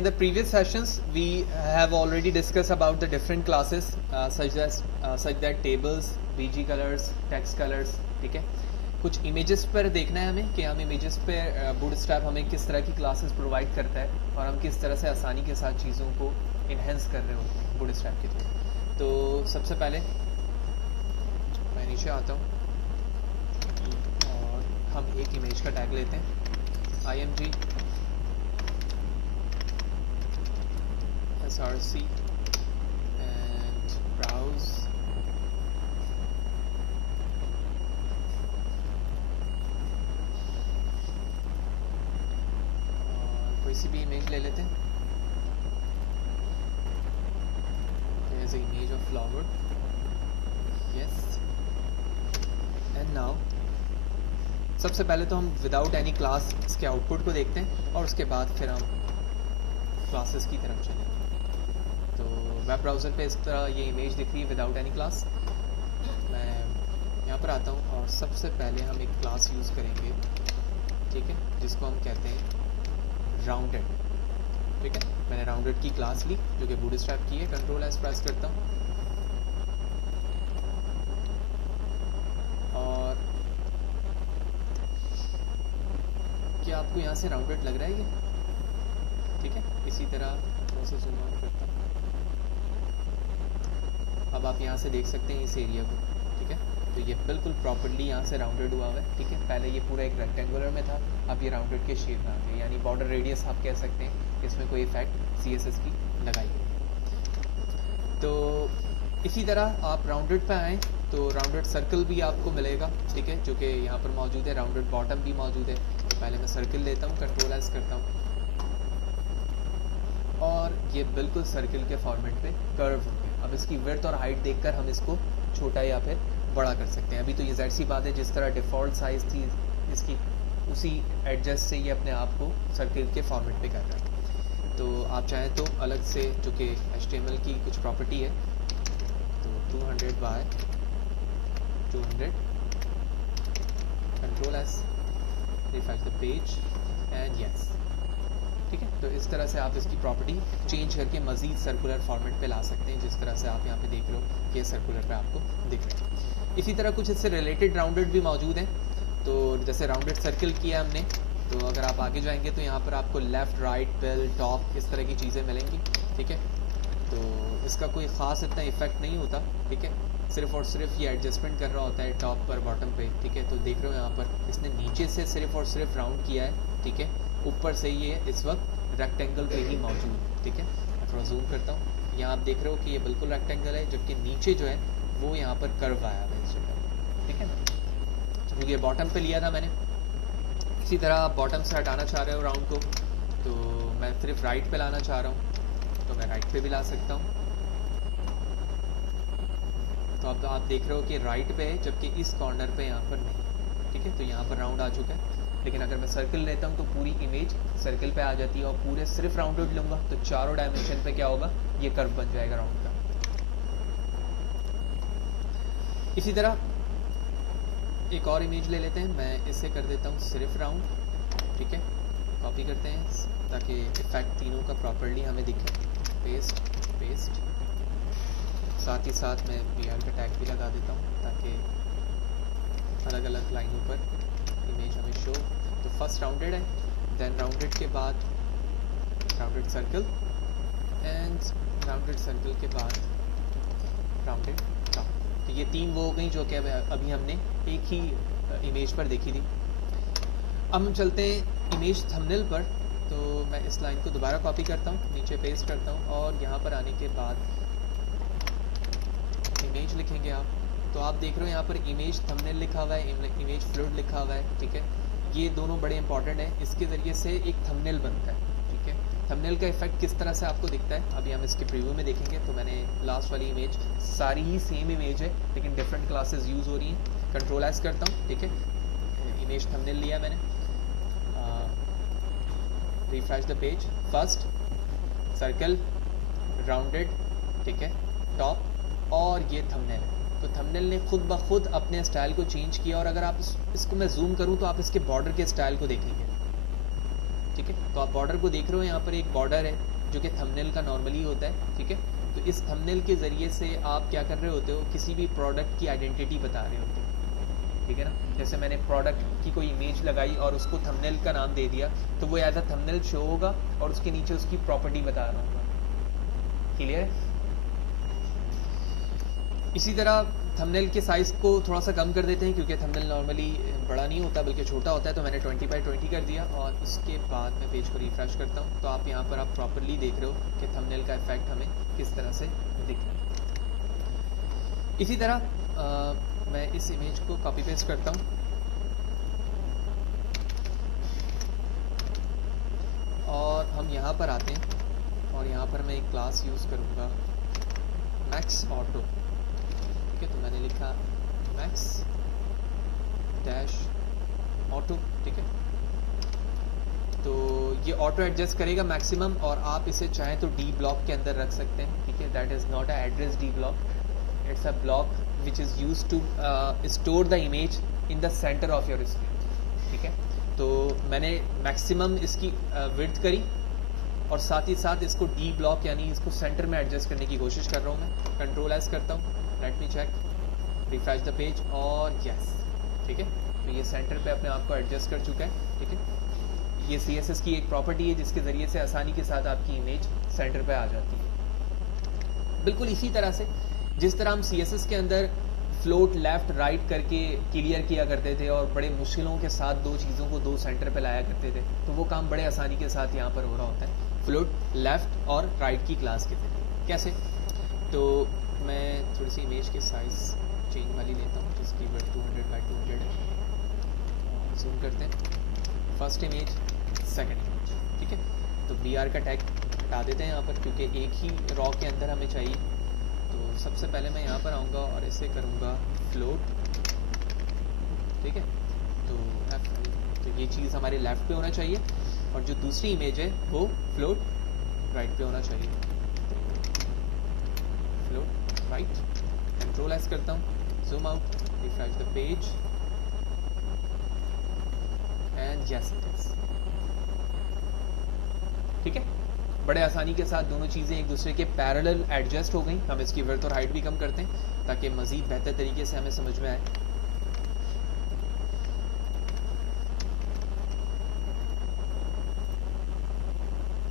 In the previous sessions, we have already discussed about the different classes such that tables, BG colors, text colors. ठीक है, कुछ images पर देखना है हमें कि हम images पे Bootstrap हमें किस तरह की classes provide करता है और हम किस तरह से आसानी के साथ चीज़ों को enhance कर रहे होते हैं Bootstrap के थ्रू। तो सबसे पहले मैं नीचे आता हूँ और हम एक image का tag लेते हैं img src and browse और कोई सी भी इमेज ले लेते हैं। There's an image of flower, yes, and now सबसे पहले तो हम विदाउट एनी क्लास इसके आउटपुट को देखते हैं और उसके बाद फिर हम क्लासेस की तरफ चलेंगे। तो वेब ब्राउज़र पे इस तरह ये इमेज दिख रही है विदाउट एनी क्लास। मैं यहाँ पर आता हूँ और सबसे पहले हम एक क्लास यूज़ करेंगे, ठीक है, जिसको हम कहते हैं राउंडेड। ठीक है, मैंने राउंडेड की क्लास ली जो कि बूटस्ट्रैप की है। कंट्रोल एस प्रेस करता हूँ और क्या आपको यहाँ से राउंडेड लग रहा है ये? ठीक है, इसी तरह से जूम आउट करता हूँ। अब आप यहाँ से देख सकते हैं इस एरिया को। ठीक है, तो ये बिल्कुल प्रॉपर्ली यहाँ से राउंडेड हुआ हुआ है। ठीक है, पहले ये पूरा एक रेक्टेंगुलर में था, अब ये राउंडेड के शेप में आ गया, यानी बॉर्डर रेडियस आप कह सकते हैं। इसमें कोई इफेक्ट CSS की लगाई है। तो इसी तरह आप राउंडेड पे आएँ तो राउंडेड सर्कल भी आपको मिलेगा। ठीक है, जो कि यहाँ पर मौजूद है। राउंडेड बॉटम भी मौजूद है। पहले मैं सर्कल लेता हूँ, कंट्रोल एस करता हूँ और ये बिल्कुल सर्कल के फॉर्मेट पे कर्व हो गया। अब इसकी विड्थ और हाइट देखकर हम इसको छोटा या फिर बड़ा कर सकते हैं। अभी तो ये ज़ाहिर सी बात है, जिस तरह डिफ़ॉल्ट साइज़ थी इसकी, उसी एडजस्ट से ये अपने आप को सर्कल के फॉर्मेट पे कर रहा है। तो आप चाहें तो अलग से, जो कि HTML की कुछ प्रॉपर्टी है, तो 200 by 200, control S, refresh the page and yes. ठीक है, तो इस तरह से आप इसकी प्रॉपर्टी चेंज करके मज़ीद सर्कुलर फॉर्मेट पे ला सकते हैं, जिस तरह से आप यहाँ पे देख रहे हो कि सर्कुलर पे आपको दिख रहा है। इसी तरह कुछ इससे रिलेटेड राउंडेड भी मौजूद हैं। तो जैसे राउंडेड सर्कल किया हमने, तो अगर आप आगे जाएंगे तो यहाँ पर आपको लेफ़्ट, राइट, बेल, टॉप, इस तरह की चीज़ें मिलेंगी। ठीक है, तो इसका कोई ख़ास इतना इफेक्ट नहीं होता। ठीक है, सिर्फ और सिर्फ ये एडजस्टमेंट कर रहा होता है टॉप पर, बॉटम पे। ठीक है, तो देख रहे हो यहाँ पर इसने नीचे से सिर्फ और सिर्फ राउंड किया है। ठीक है, ऊपर से ये इस वक्त रेक्टेंगल पे ही मौजूद है। ठीक है, मैं थोड़ा जूम करता हूँ। यहाँ आप देख रहे हो कि ये बिल्कुल रेक्टेंगल है, जबकि नीचे जो है वो यहाँ पर कर्व आया है इस जगह। ठीक है, क्योंकि ये बॉटम पे लिया था मैंने। इसी तरह आप बॉटम से हटाना चाह रहे हो राउंड को, तो मैं सिर्फ राइट पे लाना चाह रहा हूँ, तो मैं राइट पे भी ला सकता हूँ। तो अब आप देख रहे हो कि राइट पे है, जबकि इस कॉर्नर पे यहाँ पर नहीं। ठीक है, तो यहाँ पर राउंड आ चुका है। लेकिन अगर मैं सर्कल लेता हूँ तो पूरी इमेज सर्कल पे आ जाती है, और पूरे सिर्फ राउंडेड लूँगा तो चारों डायमेंशन पे क्या होगा, ये कर्व बन जाएगा राउंड का। इसी तरह एक और इमेज ले लेते हैं। मैं इसे कर देता हूँ सिर्फ राउंड। ठीक है, कॉपी करते हैं ताकि इफेक्ट तीनों का प्रॉपर्ली हमें दिखे। पेस्ट पेस्ट, साथ ही साथ मैं BR का टैग भी लगा देता हूँ ताकि अलग अलग लाइनों पर इमेज हमें शो। तो फर्स्ट राउंडेड है, देन राउंडेड के बाद rounded circle, and rounded circle के बाद राउंडेड टॉप। तो ये तीन वो हो गई जो कि अभी हमने एक ही इमेज पर देखी थी। अब हम चलते हैं इमेज थंबनेल पर। तो मैं इस लाइन को दोबारा कॉपी करता हूँ, नीचे पेस्ट करता हूँ और यहाँ पर आने के बाद इमेज लिखेंगे आप। तो आप देख रहे हो यहाँ पर इमेज थंबनेल लिखा हुआ है, इमेज फ्लूइड लिखा हुआ है। ठीक है, ये दोनों बड़े इंपॉर्टेंट हैं। इसके ज़रिए से एक थंबनेल बनता है। ठीक है, थंबनेल का इफेक्ट किस तरह से आपको दिखता है अभी हम इसके प्रीव्यू में देखेंगे। तो मैंने लास्ट वाली इमेज, सारी ही सेम इमेज है लेकिन डिफरेंट क्लासेस यूज़ हो रही हैं। कंट्रोल एस करता हूँ। ठीक है, इमेज थंबनेल लिया मैंने, refresh the page, first circle, rounded, ठीक है, टॉप, और ये थंबनेल है। तो थंबनेल ने खुद ब खुद अपने स्टाइल को चेंज किया। और अगर आप इसको मैं जूम करूं तो आप इसके बॉर्डर के स्टाइल को देखेंगे। ठीक है। तो आप बॉर्डर को देख रहे हो, यहाँ पर एक बॉर्डर है जो कि थंबनेल का नॉर्मली होता है, ठीक है। तो इस थंबनेल के ज़रिए से आप क्या कर रहे होते हो, किसी भी प्रोडक्ट की आइडेंटिटी बता रहे होते हो, ठीक है ना। जैसे मैंने प्रोडक्ट की कोई इमेज लगाई और उसको थंबनेल का नाम दे दिया, तो वो एज अ थंबनेल शो होगा और उसके नीचे उसकी प्रॉपर्टी बता रहा हूँ। क्लियर है। इसी तरह थंबनेल के साइज़ को थोड़ा सा कम कर देते हैं, क्योंकि थंबनेल नॉर्मली बड़ा नहीं होता बल्कि छोटा होता है। तो मैंने 20x20 कर दिया और उसके बाद मैं पेज को रिफ्रेश करता हूँ। तो आप यहाँ पर आप प्रॉपरली देख रहे हो कि थंबनेल का इफेक्ट हमें किस तरह से दिख रहा है। इसी तरह मैं इस इमेज को कॉपी पेस्ट करता हूँ और हम यहाँ पर आते हैं और यहाँ पर मैं एक क्लास यूज़ करूँगा मैक्स ऑटो, ठीक है। तो मैंने लिखा मैक्स डैश ऑटो, ठीक है। तो ये ऑटो एडजस्ट करेगा मैक्सिमम, और आप इसे चाहें तो डी ब्लॉक के अंदर रख सकते हैं, ठीक है। That is not a address D block, it's a block which is use to store the image in the centre of your screen, ठीक है। तो मैंने मैक्सिमम इसकी विड्थ करी और साथ ही साथ इसको डी ब्लॉक यानी इसको सेंटर में एडजस्ट करने की कोशिश कर रहा हूँ मैं। कंट्रोल एस करता हूँ, let me check, refresh the page और यस, ठीक है। तो ये सेंटर पे अपने आप को एडजस्ट कर चुका है, ठीक है। ये CSS की एक प्रॉपर्टी है जिसके ज़रिए से आसानी के साथ आपकी इमेज सेंटर पे आ जाती है। बिल्कुल इसी तरह से जिस तरह हम CSS के अंदर फ्लोट लेफ़्ट राइट करके क्लियर किया करते थे और बड़े मुश्किलों के साथ दो चीज़ों को दो सेंटर पे लाया करते थे, तो वो काम बड़े आसानी के साथ यहाँ पर हो रहा होता है फ्लोट लेफ़्ट और राइट की क्लास के थे। कैसे? तो मैं थोड़ी सी इमेज के साइज़ चेंज वाली लेता हूँ जिसकी विड्थ 200x200 है। जूम करते हैं, फर्स्ट इमेज, सेकंड इमेज, ठीक है। तो BR का टैग हटा देते हैं यहाँ पर, क्योंकि एक ही रॉ के अंदर हमें चाहिए। तो सबसे पहले मैं यहाँ पर आऊँगा और इसे करूँगा फ्लोट, ठीक है। तो तो ये चीज़ हमारे लेफ़्ट पे होना चाहिए और जो दूसरी इमेज है वो फ्लोट राइट पे होना चाहिए। फ्लोट राइट, कंट्रोल एस करता हूँ, zoom out, refresh the page and yes it is, ठीक है। बड़े आसानी के साथ दोनों चीज़ें एक दूसरे के पैरेलल एडजस्ट हो गई। हम इसकी विड्थ और हाइट भी कम करते हैं ताकि मज़ीद बेहतर तरीके से हमें समझ में आए।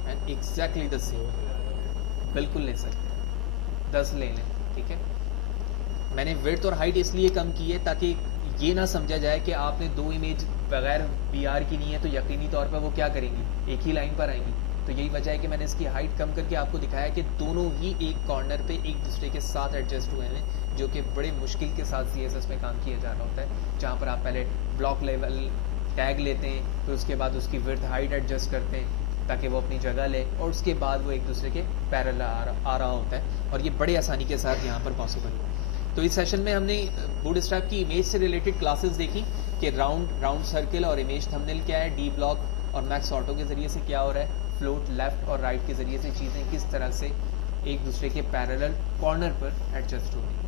एंड एग्जैक्टली द सेम, बिल्कुल ले सकते हैं, 10 ले लें, ठीक है। मैंने विड्थ और हाइट इसलिए कम की है ताकि ये ना समझा जाए कि आपने दो इमेज बगैर BR की नहीं है तो यकीनी तौर पर वो क्या करेंगी, एक ही लाइन पर आएंगी। तो यही वजह है कि मैंने इसकी हाइट कम करके आपको दिखाया कि दोनों ही एक कॉर्नर पे एक दूसरे के साथ एडजस्ट हुए हैं, जो कि बड़े मुश्किल के साथ CSS में काम किया जा रहा होता है, जहाँ पर आप पहले ब्लॉक लेवल टैग लेते हैं, फिर उसके बाद उसकी विड्थ हाइट एडजस्ट करते हैं ताकि वो अपनी जगह ले, और उसके बाद वो एक दूसरे के पैरेलल आ रहा होता है, और ये बड़े आसानी के साथ यहाँ पर पॉसिबल है। तो इस सेशन में हमने बूटस्ट्रैप की इमेज से रिलेटेड क्लासेस देखी कि राउंड सर्कल और इमेज थंबनेल क्या है, डी ब्लॉक और मैक्स ऑटो के ज़रिए से क्या हो रहा है, फ्लोट लेफ़्ट और राइट के ज़रिए से चीज़ें किस तरह से एक दूसरे के पैरेलल कॉर्नर पर एडजस्ट हो रही हैं।